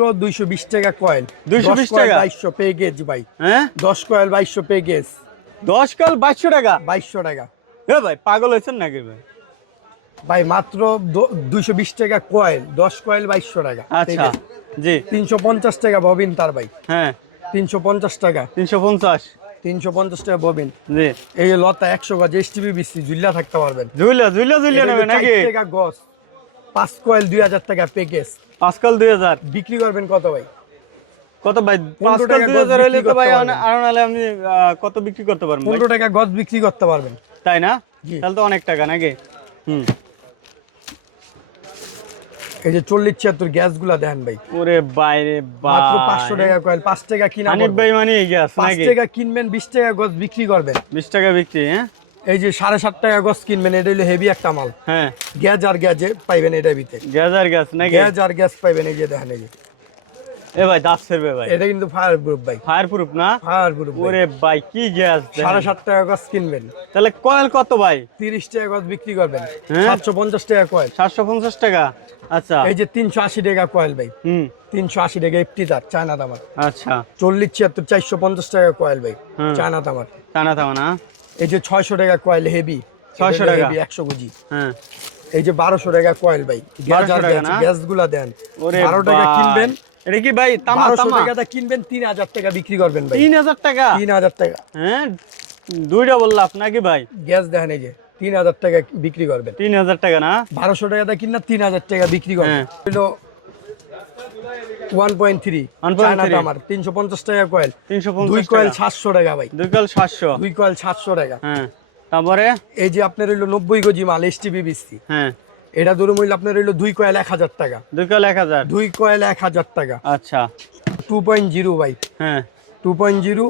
220 টাকা কয়েল। 220 টাকা 2200 pay gauge ভাই। হ্যাঁ 10 কয়েল 2200 পে গেজ। 10 কয়েল 2200 টাকা। 2200 টাকা। এ ভাই পাগল হয়েছেন নাকি ভাই? ভাই মাত্র 220 টাকা কয়েল, 10 কয়েল 2200 টাকা। আচ্ছা জি। 350 টাকা ববিন তার ভাই। হ্যাঁ 350 টাকা। 350 350 টাকা ববিন। জি। এই লতা 100 গজ এসটিভি বিসি ঝুল্লা থাকতে পারবেন। ঝুলিয়া নেবে নাকি? 4 টাকা গজ। 5 কয়েল 2000 টাকা প্যাকেজ। 5 কয়েল 2000 বিক্রি করবেন কত ভাই? কত ভাই? 5 15 কয়েল টাকা 2000 হইলে তো ভাই করতে আর নালে আমি কত বিক্রি করতে পারবো ভাই? 15 টাকা গজ বিক্রি করতে পারবেন। তাই না? জি। তাহলে তো অনেক টাকা নাকি? হুম। এই যে 40 76 গ্যাসগুলা দেন ভাই। ওরে বাইরে ভাই। মাত্র 500 টাকা কয়েল, 5 টাকা কিনা। হানিফ ভাই মানে গ্যাস 5 নাকি? টাকা কিনবেন, 20 টাকা গজ বিক্রি করবেন। 20 টাকা বিক্রি হ্যাঁ? এই যে 7.5 টাকা গজ কিনবেন, এটা হলো হেভি একটা মাল। হ্যাঁ গ্যাস আর গ্যাজে পাইবেন এটার ভিতরে। গ্যাস নাকি? গ্যাস আর গ্যাস পাইবেন। এই যে দেখেন, এই যে এ ভাই দাঁত ফেরবে ভাই। এটা কিন্তু ফায়ার প্রুফ ভাই। ফায়ার প্রুফ না? Fire proof. ওরে ভাই কি গ্যাস! 7.5 টাকা গজ কিনবেন, তাহলে কয়েল কত ভাই? 30 টাকা গজ বিক্রি করবেন। হ্যাঁ? 750 টাকা কয়েল। 750 টাকা। আচ্ছা। এই যে 380 টাকা কয়েল ভাই। হুম 380 টাকা এফটি তার চায়না তামার। আচ্ছা 40 76 450 টাকা কয়েল ভাই, হুম। চায়না তামার। টানা থামা না? এই যে 600 টাকা কয়েল হেভি। 600 টাকা 100 কেজি। হ্যাঁ এই যে 1200 টাকা কয়েল ভাই। 1200 টাকা না? গ্যাসগুলা দেন। ওরে 12 টাকা ভাই। কিনবেন, এটা কি ভাই তামা 1200 তামা? টাকাটা কিনবেন, 3000 টাকা বিক্রি করবেন ভাই। 3000 টাকা? 3000 টাকা। হ্যাঁ দুইটা বললাম নাকি ভাই? গ্যাস দেখেন, এই যে 3000 টাকা বিক্রি করবেন। 3000 টাকা না? 1200 টাকাটা কিনা 3000 টাকা বিক্রি করবেন। হ্যাঁ। হলো 1.3 চায়না তামার, 350 টাকা কয়েল। 350 দুই কয়েল 700 টাকা ভাই। 2 কয়েল 700। দুই কয়েল 700 টাকা। হ্যাঁ তারপরে? এই যে আপনার হইলো 90 কেজি মাল এসটিবিবিসি। হ্যাঁ এটা ধরুন হইলো আপনার হইলো 2 কয়েল 1000 টাকা। 2 কয়েল 1000। 2 কয়েল 1000 টাকা। আচ্ছা 2.0 ভাই। হ্যাঁ 2.0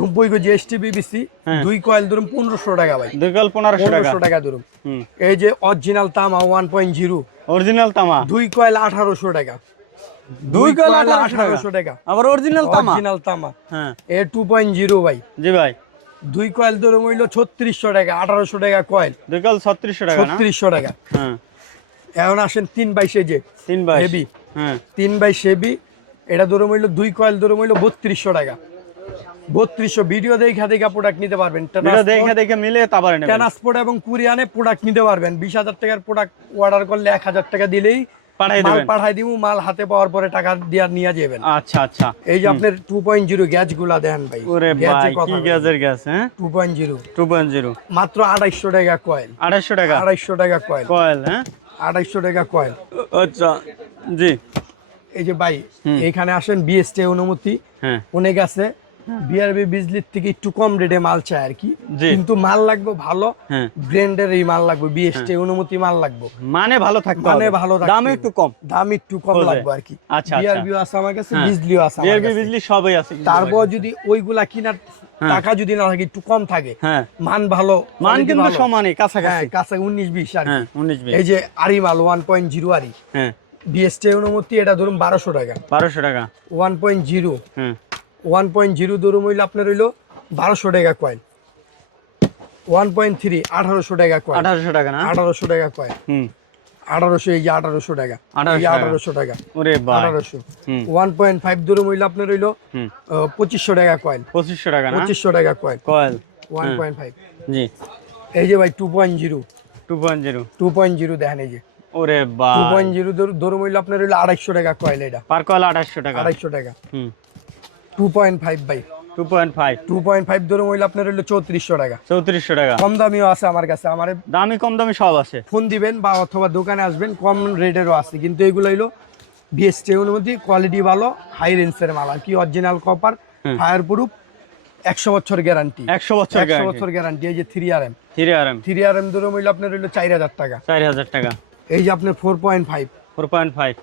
90 কেজি এসটিবিবিসি। হ্যাঁ। 2 কয়েল ধরুন 1500 টাকা ভাই। 2 কয়েল 1500 টাকা। 1500 টাকা ধরুন। হুম এই যে অরিজিনাল তামা 1.0। অরিজিনাল তামা 2 কয়েল 1800 টাকা। 2 কয়েল 1800 টাকা। আবার অরিজিনাল তামা? অরিজিনাল তামা। হ্যাঁ এ 2.0 ভাই। জি ভাই। 2 কয়েল ধরুন হইলো 3600 টাকা, 1800 টাকা কয়েল। 2 কয়েল 3600 টাকা না? 3600 টাকা। হ্যাঁ এখন আসেন 3/22 এই যে 3 হেভি। হ্যাঁ 3/22 হেভি। এটা ধরুন হইলো 2 কয়েল ধরুন হইলো 3200 টাকা। 3200 ভিডিও দেখা প্রোডাক্ট নিতে পারবেন। এটা দেখে মিলে তারপরে নেবেন। ট্রান্সপোর্ট এবং কুরিয়ানে প্রোডাক্ট নিতে পারবেন। 20000 টাকার প্রোডাক্ট অর্ডার করলে 1000 টাকা দিলেই পাঠাই মাল দেবেন। পাঠাই দিব। মাল হাতে পাওয়ার পরে টাকা দিয়ে নিয়ে যাবেন। আচ্ছা আচ্ছা। এই যে আপনার 2.0 গ্যাসগুলা দেন ভাই। ওরে গ্যাসের ভাই কথা কি বলি। গ্যাসের গ্যাস হ্যাঁ? 2.0 2.0 মাত্র 250 টাকা কয়েল। 250 টাকা 250 টাকা কয়েল। কয়েল হ্যাঁ? 250 টাকা কয়েল। আচ্ছা জি। এই যে ভাই এখানে আসেন, বিএসটি অনুমতি হ্যাঁ অনেক আছে। বিআরবি বিজলির থেকে একটু কম রেটে মাল চায় আর কি, জি। কিন্তু মাল লাগবে ভালো হ্যাঁ ব্র্যান্ডের এই মাল লাগবে। বিএসটি অনুমতি মাল লাগবে, মানে ভালো থাকতে মানে হবে। ভালো থাকতে দাম হবে। একটু কম। দাম একটু কম বোঝে। লাগবে আর কি। আচ্ছা, বিআরবিও আছে আমার কাছে, হ্যাঁ। বিজলিও আছে আমার বিআরবি কাছে। বিজলি সবই আছে কিন্তু তারপর ভাই। যদি ওইগুলা কিনার টাকা যদি না থাকে, একটু কম থাকে, হ্যাঁ মান ভালো, মান quality কিন্তু ভালো। সমানই হ্যাঁ, কাছাকাছি। কাছে 19-20 আর কি। হ্যাঁ 19 এই যে আরি মাল 1.0 আরি, হ্যাঁ বিএসটি অনুমতি, এটা ধরুন 1200 টাকা। 1200 টাকা 1.0 হ্যাঁ 1.0 ধরুন হইলো আপনার হইলো 1200 টাকা কয়েল। 1.3 1800 টাকা কয়েল। 1800 টাকা না? 1800 টাকা কয়েল। হুম 1800, এই যে 1800 টাকা, এই যে 1800 টাকা, ওরে ভাই 1800। হুম 1.5 ধরুন হইলো আপনার হইলো হুম 2500 টাকা কয়েল। 2500 টাকা না? 2500 টাকা কয়েল। কয়েল 1.5। জি। এই যে ভাই 2.0 2.0 2.0 দেখেন, এই যে ওরে ভাই 2.0 ধরুন হইলো আপনার হইলো 250 টাকা কয়েল। এটা পার কয়েল 2800 টাকা 250 টাকা। হুম 2.5 ভাই, 2.5 2.5 ধরুন হইলো আপনার হইলো 3400 টাকা। 3400 টাকা। কম দামিও আছে আমার কাছে। আমার দামি কম দামি সব আছে। ফোন দিবেন বা অথবা দোকানে আসবেন, কম রেটেরও আছে, কিন্তু এগুলো হইলো বিএসটি অনুমতি, কোয়ালিটি ভালো, হাই রেঞ্জের মাল আর কি। অরিজিনাল কপার, ফায়ার প্রুফ, 100 বছর গ্যারান্টি। 100 বছর 100 বছর গ্যারান্টি। এই যে 3RM 3RM 3RM ধরুন হইলো আপনার হইলো 4000 টাকা। 4000 টাকা। এই যে আপনার 4.5 4.5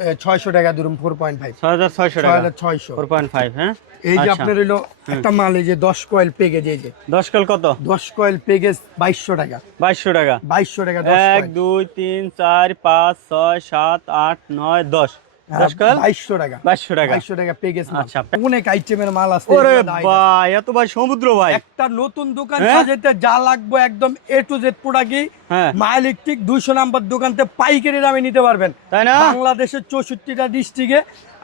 6600 টাকা ধরুন। 4.5 6600 টাকা 6600। 4.5 হ্যাঁ? এই যে আচ্ছা। আপনার হইলো একটা মাল, এই যে 10 কয়েল পেগেজ, এই যে 10 কয়েল কত? 10 কয়েল পেগেজ 2200 টাকা। 2200 টাকা। 2200 টাকা 10 1 কয়েল। 2 3 4 5 6 7 8 9 10 দশকাল 2200 টাকা 2200 টাকা 2200 টাকা পেগেস। আচ্ছা। অনেক আইটেমের মাল আছে। ওরে এগুলো নাই। ভাই এত ভাই সমুদ্র ভাই। একটা নতুন দোকান হ্যাঁ? সাজাইতে যা লাগবে একদম A to Z প্রোডাক্টই হ্যাঁ মা ইলেকট্রিক 200 নাম্বার দোকানতে পাইকারি দামে নিতে পারবেন। তাই না? বাংলাদেশের 64টা ডিস্ট্রিক্টে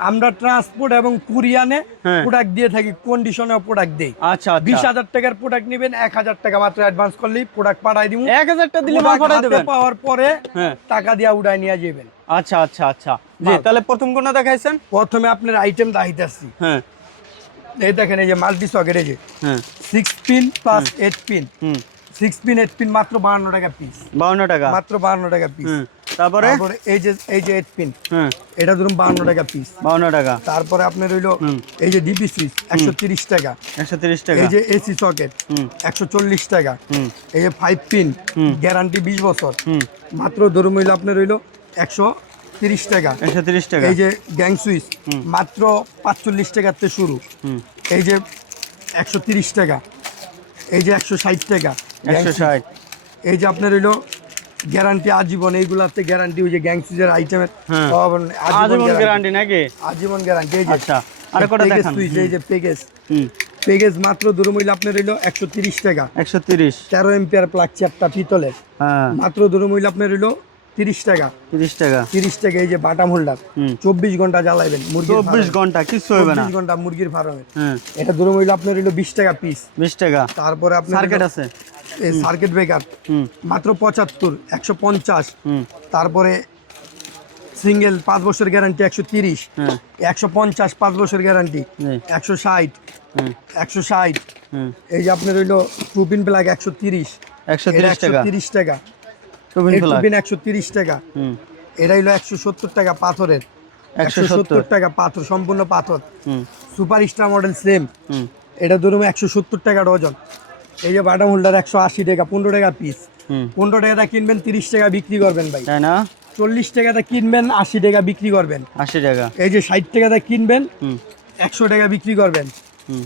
আমরা ট্রান্সপোর্ট এবং কুরিয়ানে হ্যাঁ। প্রোডাক্ট দিয়ে থাকি, কন্ডিশনে প্রোডাক্ট দেই। আচ্ছা আচ্ছা 20,000 টাকার প্রোডাক্ট নেবেন, 1000 টাকা মাত্র অ্যাডভান্স করলেই প্রোডাক্ট পাঠাই দিব। 1000 টাকা দিলে মাল পাঠাই দেবেন। পাওয়ার পরে হ্যাঁ টাকা দিয়ে উড়াই নিয়ে যাবেন। আচ্ছা আচ্ছা আচ্ছা জি তাহলে প্রথম কোনটা দেখাইছেন? প্রথমে আপনার আইটেম দেখাইতেছি। হ্যাঁ এই দেখেন এই যে মাল্টি সকেট, এই যে হ্যাঁ 6 পিন প্লাস 8 পিন, হুম 6 পিন 8 পিন মাত্র 52 টাকা পিস, 52 টাকা মাত্র 52 টাকা পিস। হুম তারপরে তারপরে এই যে 8 পিন, হ্যাঁ এটা ধরুন 52 টাকা পিস। 52 টাকা। তারপরে আপনার হইলো হুম। এই যে ডিপি সুইচ 130 টাকা, 130 টাকা। এই যে এসি সকেট হুম 140 টাকা, হুম এই যে 5 পিন হুম। গ্যারান্টি 20 বছর, হুম মাত্র ধরুন হইলো আপনার হইলো 130 টাকা। 130 টাকা। এই যে গ্যাং সুইচ হুম। মাত্র 45 টাকাতে শুরু, হুম এই যে 130 টাকা, এই যে 160 টাকা gang switch। 160। এই যে আপনার হইলো গ্যারান্টি আজীবন, এইগুলাতে গ্যারান্টি ওই যে গ্যাং সুইচের আইটেমের হ্যাঁ। আজীবন আজীবন গ্যারান্টি, গ্যারান্টি নাকি? আজীবন গ্যারান্টি। এই যে আচ্ছা আর কোটা পেগেস দেখান। সুইচ, এই যে পেগেস, হুম পেগেস মাত্র ধরুন হইলো আপনার হইলো 130 টাকা। 130। 13 এম্পিয়ার প্লাগ চ্যাপটা পিতলের, হ্যাঁ মাত্র ধরুন হইলো আপনার হইলো 30 টাকা। 30 টাকা। 30 টাকা। এই যে বাটাম হোল্ডার হুম 24 ঘন্টা জ্বালাইবেন মুরগির 24 ঘন্টা কিছু হবে না। 24 ঘন্টা মুরগির ফার্মের, হ্যাঁ এটা ধরুন হইলো আপনার হইলো 20 টাকা পিস। 20 টাকা। তারপরে আপনার সার্কিট আছে। সার্কিট ব্রেকার হুম মাত্র 75, 150। হুম তারপরে সিঙ্গেল 5 বছর গ্যারান্টি 130, হ্যাঁ 150 5 বছর গ্যারান্টি জি 160, হুম 160। হুম এই যে আপনার হইলো টু পিন প্লাগ 130, 130 টাকা। 130 টাকা। টুবিন এই টু ফ্লাগ। পিন 130 টাকা। হুম এটা হইলো 170 টাকা পাথরের, 170 টাকা পাথর, সম্পূর্ণ পাথর, হুম সুপার স্টার মডেল সেম। হুম এটা ধরুন 170 টাকা ডজন। এই যে বাটাম হোল্ডার 180 টাকা, 15 টাকা পিস। হুম 15 টাকাটা কিনবেন 30 টাকা বিক্রি করবেন ভাই। তাই না? 40 টাকাটা কিনবেন 80 টাকা বিক্রি করবেন। 80 টাকা। এই যে 60 টাকাটা কিনবেন হুম 100 টাকা বিক্রি করবেন। হুম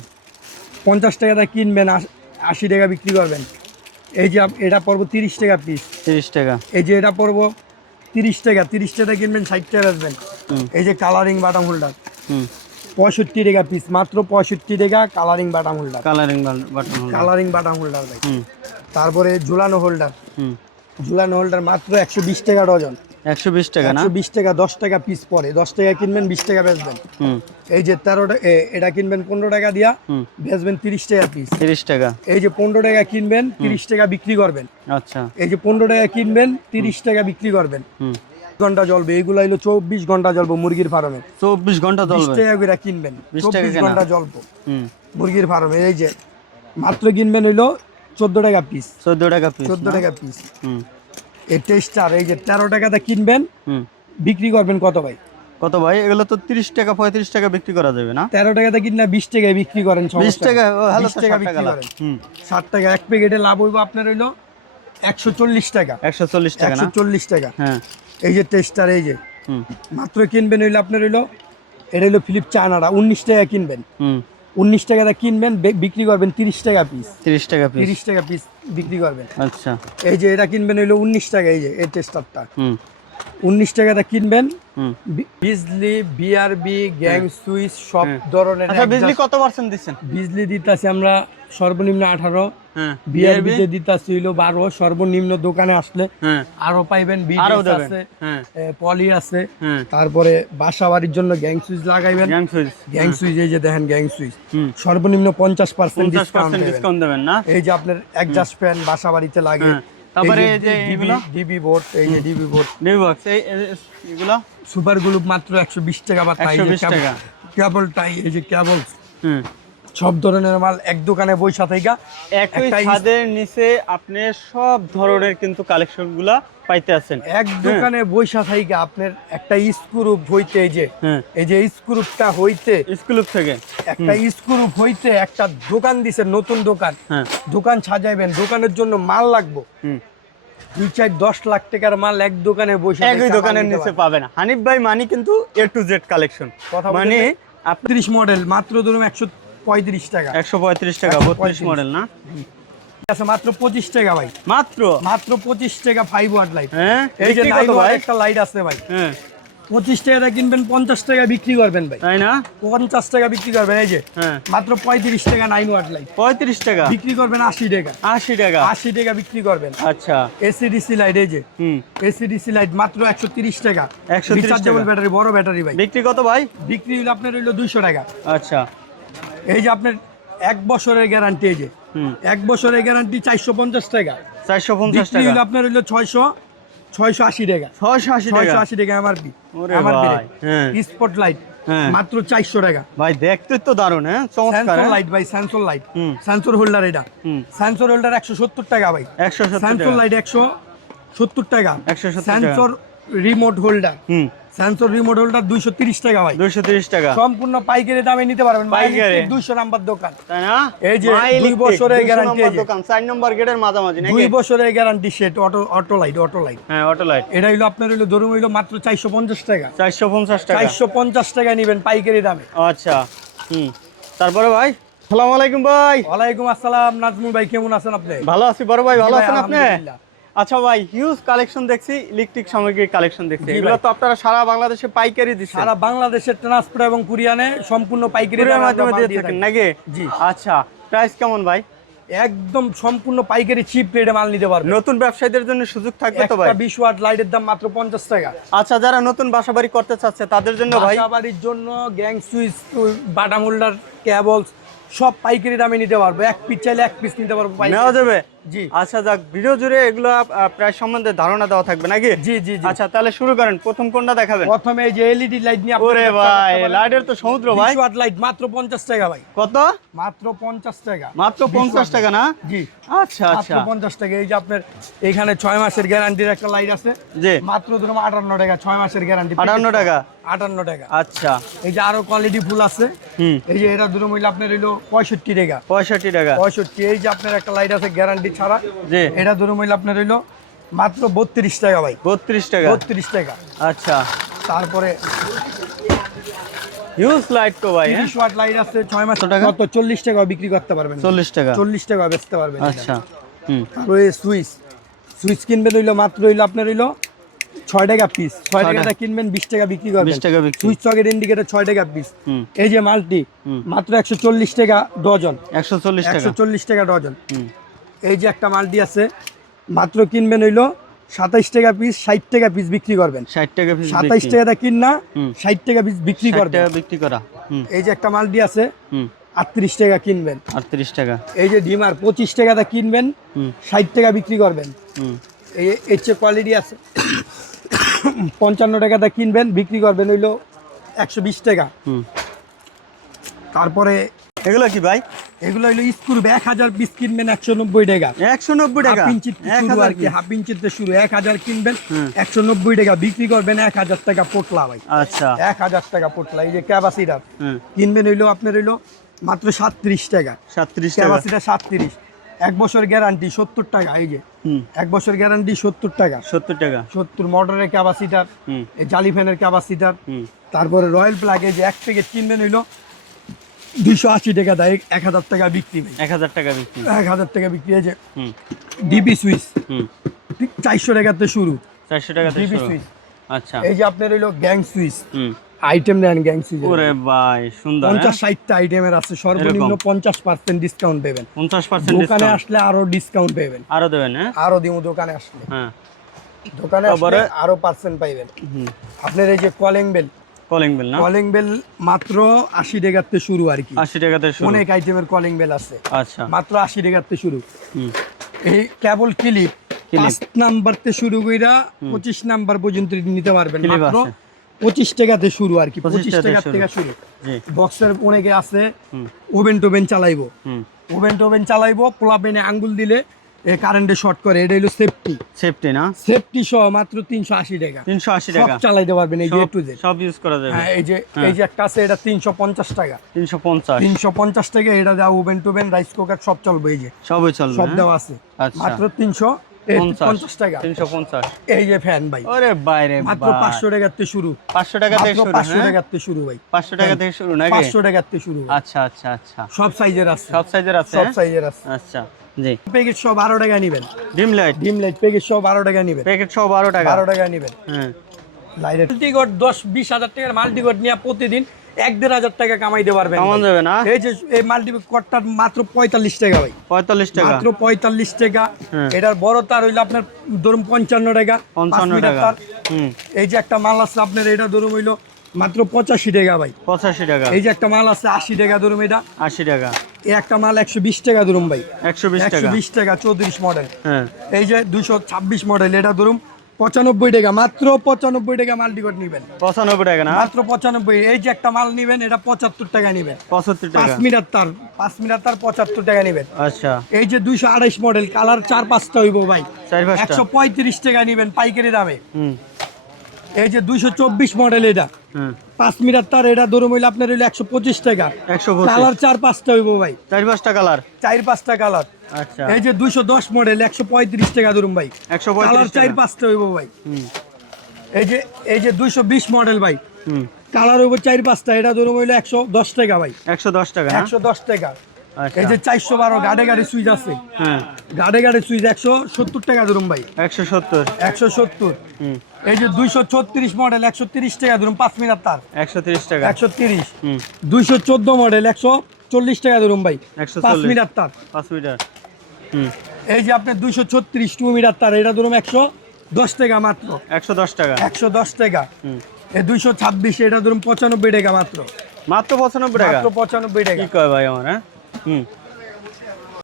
50 টাকাটা কিনবেন 80 টাকা বিক্রি করবেন। এই যে এটা পড়বো 30 টাকা পিস। 30 টাকা। এই যে এটা পড়বো 30 টাকা, 30 টাকা কিনবেন 60 টাকা আসবেন। হুম এই যে কালারিং বাটাম হোল্ডার হুম 65 টাকা পিস, মাত্র 65 টাকা কালারিং বাটাম হোল্ডার, কালারিং বাটন হলো। কালারিং বাটাম হোল্ডার ভাই। হুম তারপরে ঝুলানো হোল্ডার, হুম ঝুলানো হোল্ডার মাত্র 120 টাকা ডজন। 120 টাকা না? 120 টাকা, 10 টাকা পিস পরে, 10 টাকা কিনবেন 20 টাকা বেচবেন। হুম এই যে 13 এটা কিনবেন 15 টাকা দিয়া, হুম বেচবেন 30 টাকা পিস। 30 টাকা। এই যে 15 টাকা কিনবেন 30 টাকা বিক্রি করবেন। আচ্ছা এই যে 15 টাকা কিনবেন 30 টাকা বিক্রি করবেন। হুম ঘন্টা জ্বলবে, এগুলো হলো 24 ঘন্টা জ্বলবো মুরগির ফার্মে। 24 ঘন্টা 20 চলবে। টাকা করে কিনবেন, 20 টাকা 24 কেনা। ঘন্টা জ্বলবো হুম মুরগির ফার্মে। এই যে মাত্র কিনবেন হইলো 14 টাকা পিস, 14 টাকা পিস। 14 টাকা পিস। হুম এই টেস্টার এই যে 13 টাকাটা কিনবেন, হুম বিক্রি করবেন কত ভাই? কত ভাই? এগুলো তো 30 টাকা 35 টাকা বিক্রি করা যাবে না? 13 টাকাটা কিনা 20 টাকায় বিক্রি করেন, 20 টাকা। ও হ্যালো 20 তো টাকা 60 টাকা বিক্রি লাভ। করেন। হুম 60 টাকা এক প্যাকেটে লাভ হইব আপনার হইলো 140 টাকা, 140 টাকা না? 140 টাকা। হ্যাঁ এই যে টেস্টার এই যে হুম মাত্র কিনবেন হইলো আপনার হইলো, এটা হইলো ফিলিপ চায়নাটা 19 টাকা কিনবেন, হুম 19 টাকাটা কিনবেন, বিক্রি করবেন 30 টাকা পিস, 30 টাকা পিস। 30 টাকা পিস বিক্রি করবেন। আচ্ছা এই যে এটা কিনবেন হইলো 19 টাকা, এই যে এই টেস্টারটা হুম 19 টাকাটা কিনবেন। হুম বিজলি, বিআরবি, গ্যাং সুইচ সব হ্যাঁ। ধরনের আচ্ছা বিজলি কত পার্সেন্ট দিচ্ছেন? বিজলি দিতাছি আমরা সর্বনিম্ন 18, হ্যাঁ বিআরবি তে দিতাছি হইলো 12, সর্বনিম্ন দোকানে আসলে হ্যাঁ আরো পাইবেন। আরো বিডিএস দেবেন। আছে, হ্যাঁ পলি আছে। হ্যাঁ তারপরে বাসা বাড়ির জন্য গ্যাং সুইচ লাগাইবেন। Gang switch. গ্যাং সুইচ এই যে দেখেন গ্যাং সুইচ হুম সর্বনিম্ন 50% ডিসকাউন্ট 50% ডিসকাউন্ট দেবেন না? এই যে আপনার একজাস্ট ফ্যান বাসা বাড়িতে লাগে। হ্যাঁ। তারপরে এই যে এগুলো ডিবি বোর্ড, এই যে ডিবি বোর্ড নিউ বক্স এগুলো সুপার গ্লুপ মাত্র 120 টাকা বা 120 টাকা। কেবল টাই, এই যে কেবল হুম সব ধরনের মাল এক দোকানে বইসা থেকে একই একটা ছাদের নিচে আপনি সব ধরনের কিন্তু কালেকশন গুলা পাইতে আছেন। এক দোকানে বইসা থেকে আপনার একটা স্ক্রু হইতে, এই যে হ্যাঁ এই যে স্ক্রুপটা হইতে, স্কুল থেকে একটা স্ক্রু হইতে একটা দোকান দিছে, নতুন দোকান, হ্যাঁ দোকান সাজাইবেন, দোকানের জন্য মাল লাগবে হুম 2-4-10 লাখ টাকার মাল এক দোকানে বসে একই দোকানের নিচে পাবেন। হানিফ ভাই মানি কিন্তু A to Z কালেকশন, কথা মানে আপনি 30 মডেল মাত্র ধরুন 135 টাকা, 135 টাকা 32 মডেল না? আছে মাত্র 25 টাকা ভাই, মাত্র মাত্র 25 টাকা 5 ওয়াট লাইট। হ্যাঁ এই যে বিক্রি 9 কত ওয়াট ভাই? একটা লাইট আছে ভাই, হ্যাঁ 25 টাকা কিনবেন 50 টাকা বিক্রি করবেন ভাই, তাই না? 50 টাকা বিক্রি করবেন। এই যে হ্যাঁ, মাত্র 35 টাকা 9 ওয়াট লাইট 35 টাকা বিক্রি করবেন 80 টাকা, 80 টাকা। 80 টাকা বিক্রি করবেন। আচ্ছা, এসিডিসি লাইট, এই যে হুম, এসিডিসি লাইট মাত্র 130 টাকা, 130 রিচার্জেবল টাকা। ব্যাটারি, বড় ব্যাটারি ভাই। বিক্রি কত ভাই? বিক্রি হলো আপনার হইলো 200 টাকা। আচ্ছা, এই যে আপনার 1 বছরের গ্যারান্টি, এই যে হুম, 1 বছরের গ্যারান্টি 450 টাকা, 450 বিক্রি টাকা, হলো আপনার হইলো 680 টাকা, 680 টাকা। 680 টাকা এমআরপি। ওরে ভাই, হ্যাঁ, স্পট লাইট হ্যাঁ। মাত্র 400 টাকা। ভাই দেখতে তো দারুণ, হ্যাঁ, চমৎকার। সেন্সর হ্যাঁ? লাইট ভাই, সেন্সর লাইট, হুম, সেন্সর হোল্ডার, এটা হুম, সেন্সর হোল্ডার 170 টাকা ভাই, 170 সেন্সর টাকা, লাইট 170 টাকা, 170 টাকা। সেন্সর রিমোট হোল্ডার, হুম, সেন্সর রিমোট হোল্ডার 230 টাকা ভাই। 230 টাকা, সম্পূর্ণ পাইকারি দামে নিতে পারবেন, পাইকারি। 200 নাম্বার দোকান। তাই না? এই যে মাই 2 ইলেকট্রিক, বছরের 200 গ্যারান্টি, নম্বর দোকান, 4 নম্বর গেটের মাঝামাঝি নাকি? 2 বছরের গ্যারান্টি সেট, অটো লাইট, হ্যাঁ, অটো লাইট, এটা হইলো আপনার হইলো ধরুন হইলো মাত্র 450 টাকা, 450 টাকা। 450 টাকা নিবেন পাইকারি দামে। আচ্ছা, হুম, তারপরে ভাই, আসসালামু আলাইকুম ভাই। ওয়ালাইকুম আসসালাম, নাজমুল ভাই, কেমন আছেন আপনি? ভালো আছি বড় ভাই, ভালো জি ভাই, আছেন আপনি? আলহামদুলিল্লাহ। আচ্ছা ভাই, হিউজ কালেকশন দেখছি, ইলেকট্রিক সামগ্রীর কালেকশন দেখছি, জি এগুলো ভাই। তো আপনারা সারা বাংলাদেশে পাইকারি দিচ্ছেন, সারা বাংলাদেশের ট্রান্সপোর্ট এবং কুরিয়ানে সম্পূর্ণ পাইকারি কুরিয়ার দামে মাধ্যমে আমরা মাল দিয়ে দিয়ে থাকেন থাকি। নাকি? জি, আচ্ছা, প্রাইস কেমন ভাই? একদম সম্পূর্ণ পাইকারি চিপ রেটে মাল নিতে পারবেন। নতুন ব্যবসায়ীদের জন্য সুযোগ থাকবে তো ভাই? একটা 20 ওয়াট লাইটের দাম মাত্র 50 টাকা। আচ্ছা, যারা নতুন বাসাবাড়ি করতে চাচ্ছে তাদের জন্য ভাই? বাসাবাড়ির জন্য গ্যাং সুইচ, বাটাম হোল্ডার, কেবলস সব পাইকারি দামে নিতে পারবো। এক পিস চাইলে এক পিস নিতে পারবো পাইকারি। নেওয়া যাবে? জি আচ্ছা, যাক, ভিডিও জুড়ে এগুলো প্রাইস সম্বন্ধে ধারণা দেওয়া থাকবে নাকি? জি জি জি। আচ্ছা, তাহলে শুরু করেন, প্রথম কোনটা দেখাবেন? প্রথমে এই যে এলইডি লাইট নিয়ে ওরে ভাই, লাইটের তো সমুদ্র ভাই। 20 ওয়াট লাইট মাত্র 50 টাকা ভাই, কত? মাত্র 50 টাকা। মাত্র 50 টাকা না? জি, আচ্ছা, মাত্র আচ্ছা, 50 টাকা। এই যে আপনার এখানে 6 মাসের গ্যারান্টির একটা লাইট আছে, জি, মাত্র ধরুন 58 টাকা, 6 মাসের গ্যারান্টি, 58 টাকা। 58 টাকা। আচ্ছা, এই যে আরো কোয়ালিটি ফুল আছে, হুম, এই যে এটা ধরুন হইলো আপনার হইলো 65 টাকা, 65 টাকা, 65। এই যে আপনার একটা লাইট আছে গ্যারান্টি ছাড়া, জি, এটা ধরুন হইলো আপনার হইলো মাত্র 32 টাকা ভাই, 32 টাকা। 32 টাকা। আচ্ছা, তারপরে হিউজ লাইট তো ভাই, হ্যাঁ? 30 ওয়াট লাইট আছে 6 মাস টাকা? কত 40 টাকা বিক্রি করতে পারবেন, 40 টাকা। 40 টাকা বেচতে পারবেন। আচ্ছা, হুম, তারপরে সুইচ কিনবেন হইলো মাত্র হইলো আপনার হইলো 6 টাকা পিস, 6 টাকাটা কিনবেন 20 টাকা বিক্রি করবেন, 20 টাকা বিক্রি। সুইচ সকেট ইন্ডিকেটর 6 টাকা পিস। হুম, এই যে মাল্টি হুম, মাত্র 140 টাকা ডজন, 140 টাকা। 140 টাকা ডজন। হুম, এই যে একটা মাল্টি আছে, মাত্র কিনবেন হইলো 27 টাকা পিস, 60 টাকা পিস বিক্রি করবেন। 60 টাকা পিস 27 টাকাটা কিনা হুম, 60 টাকা পিস বিক্রি 60 করবেন। টাকা বিক্রি করা। হুম, এই যে একটা মাল্টি আছে হুম, 38 টাকা কিনবেন। 38 টাকা। এই যে ডিমার 25 টাকাটা কিনবেন, হুম, 60 টাকা বিক্রি করবেন। হুম, এই এর চেয়ে কোয়ালিটি আছে 55 টাকাটা কিনবেন, বিক্রি করবেন হইলো 120 টাকা। হুম। তারপরে এগুলো কি ভাই? এগুলো হইলো স্ক্রু 1000 পিস কিনবেন 190 টাকা, 190 টাকা। হাফ ইঞ্চিতে শুরু 1000 আর কি, হাফ ইঞ্চিতে শুরু। 1000 কিনবেন হুম। 190 টাকা, বিক্রি করবেন 1000 টাকা পোটলা ভাই, আচ্ছা, 1000 টাকা পোটলা। এই যে ক্যাপাসিটার হুম, কিনবেন হইলো আপনার হইলো মাত্র 37 টাকা, 37 টাকা। ক্যাপাসিটার 37। 1 বছর গ্যারান্টি 70 টাকা। এই যে হুম, 1 বছর গ্যারান্টি 70 টাকা, 70 টাকা। 70 মোটরের ক্যাপাসিটার, হুম, এই জালি ফ্যানের ক্যাপাসিটার। হুম, তারপরে রয়্যাল প্লাগ, এই যে 1 প্যাকেট কিনবেন হইলো 280 টাকা, দেয় 1000 টাকা বিক্রি ভাই, 1000 টাকা বিক্রি। 1000 টাকা বিক্রি। এই যে হুম, ডিপি সুইচ হুম, 400 টাকাতে শুরু, 400 টাকা থেকে ডিপি শুরু। সুইচ। আচ্ছা, এই যে আপনার হইলো গ্যাং সুইচ হুম, আইটেম নেন, গ্যাং সুইচ ওরে ভাই, সুন্দর, হ্যাঁ? 50-60টা আইটেমের আছে, সর্বনিম্ন 50% ডিসকাউন্ট পাবেন। 50% দোকানে ডিসকাউন্ট আসলে আরো ডিসকাউন্ট পাবেন, আরো দেবেন, হ্যাঁ? আরো দিমু দোকানে আসলে, হ্যাঁ, দোকানে আসলে তারপরে? আরো পার্সেন্ট পাইবেন। হুম, আপনার এই যে কলিং বেল, কলিং বেল না? কলিং বেল মাত্র 80 টাকাতে শুরু আর কি, 80 টাকা থেকে শুরু। অনেক আইটেমের কলিং বেল আছে, আচ্ছা, মাত্র 80 টাকাতে শুরু। হুম, এই কেবল ক্লিপ ক্লিপ। 5 নাম্বার থেকে শুরু কইরা 25 নাম্বার পর্যন্ত নিতে পারবেন, ক্লিপ মাত্র আছে। 25 টাকাতে শুরু আর কি, 25 25 টাকা থেকে শুরু। জি, বক্সের অনেকে আছে হুম, ওভেন টোভেন চালাইবো, হুম, ওভেন চালাইবো, পোলাপেনে আঙ্গুল দিলে কারেন্টে শর্ট করে, এটা হলো সেফটি। সেফটি না? সেফটি সহ মাত্র 380 টাকা, 380 সব টাকা। চালাইতে পারবেন। এই যে সব- টু জেড। সব ইউজ করা যাবে। হ্যাঁ, এই যে হ্যাঁ। এই যে একটা আছে, এটা 350 টাকা, 350 350 টাকা। এটা দেওয়া ওভেন টোভেন, রাইস কুকার সব চলবে। এই যে সবই চলবে, সব হ্যাঁ? দেওয়া আছে, আচ্ছা। মাত্র 350 টাকা। 350। এই যে ফ্যান ভাই, ওরে বাইরে মাত্র 500 টাকাতে শুরু, 500 টাকা থেকে মাত্র শুরু, 500 হ্যাঁ? টাকাতে শুরু ভাই, 500 টাকা থেকে শুরু নাকি? 500 টাকাতে শুরু ভাই। আচ্ছা, আচ্ছা, আচ্ছা, সব সাইজের আছে, সব সাইজের আছে, সব হ্যাঁ? সাইজের আছে। আচ্ছা, জি। প্যাকেট সব 12 টাকা নেবেন, dim light dim light packet সব 12 টাকা নেবেন, প্যাকেট সহ 12 টাকা। 12 টাকা নেবেন। হ্যাঁ, মাল্টিগট 10-20 হাজার টাকার মাল্টিগট নিয়ে প্রতিদিন 1-1.5 হাজার টাকা কামাইতে পারবেন। কেমন যাবে না? এই যে এই মাল্টিগটটা মাত্র 45 টাকা ভাই, 45 টাকা মাত্র 45 টাকা। এটার বড় তার হইলো আপনার ধরুন 55 টাকা, 55 5 মিটার টাকা। তার। এই যে একটা মাল আছে আপনার, এটা ধরুন হইলো মাত্র 85 টাকা ভাই। 85 টাকা। এই যে একটা মাল আছে 80 টাকা ধরুন, এটা 80 টাকা। এই একটা মাল 120 টাকা ধরুন ভাই, 120 টাকা। 120 টাকা 34 মডেল। হ্যাঁ, এই যে 226 মডেল, এটা ধরুন 95 টাকা, মাত্র 95 টাকা মাল্টিগট নিবেন, 95 টাকা না? মাত্র 95। এই যে একটা মাল নিবেন, এটা 75 টাকা নিবেন, 75 টাকা। 5 মিটার তার, 5 মিটার তার 75 টাকা নিবেন। আচ্ছা, এই যে 228 মডেল, কালার 4-5টা হইব ভাই, 4-5টা। 135 টাকা নিবেন পাইকারি দামে। হুম, এই যে 224 মডেল, এটা হুম, 5 মিটার তার, এটা ধরুন হইলে আপনার হইলো 125 টাকা, 125। কালার 4-5টা হইব ভাই, 4-5টা কালার। 4-5টা কালার। আচ্ছা, এই যে 210 মডেল, 135 টাকা ধরুন ভাই, 135 কালার টাকা। 4-5টা হইব ভাই। হুম, এই যে 220 মডেল ভাই, হুম, কালার হইব 4-5টা, এটা ধরুন হইলো 110 টাকা ভাই, 110 টাকা না? 110 টাকা। আচ্ছা, এই যে 412 গাড়ে গাড়ি সুইচ আছে, হ্যাঁ, গাড়ে সুইচ 170 টাকা ধরুন ভাই, 170। 170। হুম, এই যে 236 মডেল, 130 টাকা ধরুন 5 মিটার তার, 130 টাকা। 130। হুম, 214 মডেল, 140 টাকা ধরুন ভাই, 140। 5 মিটার তার। 5 মিটার। হুম, এই যে আপনার 236 2 মিটার তার, এটা ধরুন 110 টাকা মাত্র, 110 টাকা। 110 টাকা। হুম, এই 226, এটা ধরুন 95 টাকা মাত্র, মাত্র 95 টাকা। মাত্র 95 টাকা। কি কয় ভাই আমার? হ্যাঁ, হুম।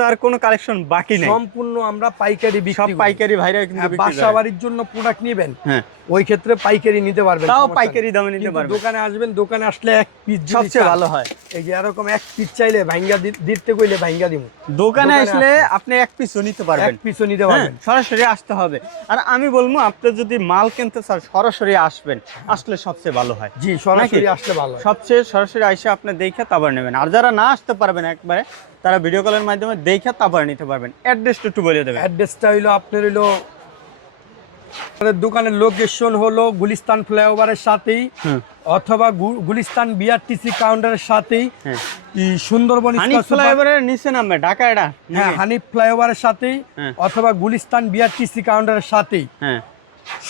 তার কোনো কালেকশন বাকি নেই, সম্পূর্ণ আমরা পাইকারি বিক্রি সব করি। পাইকারি ভাইরা কিন্তু হ্যাঁ, বিক্রি বাসা করে। বাড়ির জন্য প্রোডাক্ট নেবেন, হ্যাঁ, ওই ক্ষেত্রে পাইকারি নিতে পারবেন, তাও সমস্যা পাইকারি নেই। দামে নিতে কিন্তু পারবেন। দোকানে আসবেন, দোকানে আসলে এক পিস সবচেয়ে ভালো হয়। এই যে এরকম এক পিস চাইলে ভাঙ্গা দিতে কইলে ভাঙ্গা দিব, দোকানে দোকানে আসলে আপনি এক পিসও নিতে পারবেন, এক পিসও নিতে হ্যাঁ, পারবেন। সরাসরি আসতে হবে। আর আমি বলবো আপনি যদি মাল কিনতে চান সরাসরি আসবেন, আসলে সবচেয়ে ভালো হয়। জি, সরাসরি নাকি? আসলে ভালো হয়। সবচেয়ে সরাসরি আইসা আপনি দেখে তারপর নেবেন। আর যারা না আসতে পারবেন একবারে, তারা ভিডিও কলের মাধ্যমে দেখে তারপর নিতে পারবেন। অ্যাড্রেসটা একটু বলে দেবেন। অ্যাড্রেসটা হইলো আপনার হইলো, আমাদের দোকানের লোকেশন হলো গুলিস্তান ফ্লাইওভারের সাথেই, হুম, অথবা গুলিস্তান বিআরটিসি কাউন্টারের সাথেই, হ্যাঁ। এই সুন্দরবন হানিফ স্কয়ার সুপার- ফ্লাইওভারের নিচে নামবে ঢাকা এটা। হ্যাঁ, হানিফ ফ্লাইওভারের সাথেই, হ্যাঁ। অথবা গুলিস্তান বিআরটিসি কাউন্টারের সাথেই হ্যাঁ,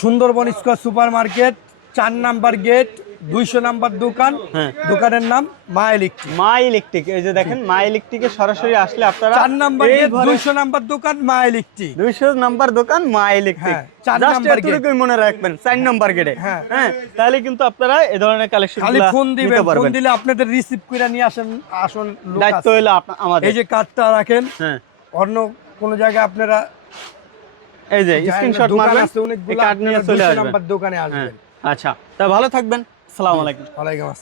Sundarban square super market, 4 number gate, 200 number দোকান। হ্যাঁ। দোকানের নাম মা ইলেকট্রিক। মা ইলেকট্রিক। এই যে দেখেন, মা ইলেকট্রিকে সরাসরি আসলে আপনারা 4 নাম্বার এই গেট, ঘরে- 200 নাম্বার দোকান মা ইলেকট্রিক। 200 নাম্বার দোকান মা ইলেকট্রিক। হ্যাঁ, 4 জাস্ট নাম্বার এতটুকুই মনে রাখবেন, 4 নাম্বার গেটে। হ্যাঁ। হ্যাঁ, তাহলে কিন্তু আপনারা এই ধরনের কালেকশন খালি ফোন দিবেন, নিতে ফোন পারবেন। দিলে আপনাদের রিসিভ করে নিয়ে আসুন লোক দায়িত্ব আছে। হলো আমাদের। এই যে কার্ডটা রাখেন, হ্যাঁ, অন্য কোন জায়গায় আপনারা এই যে যায় না, স্ক্রিনশট দোকান মারবেন, আছে এই অনেকগুলো, কার্ড নিয়ে আপনারা চলে 200 আসবেন। নাম্বার দোকানে হ্যাঁ, আসবেন। আচ্ছা, তা ভালো থাকবেন। আসসালামু আলাইকুম। ওয়ালাইকুম আসসালাম।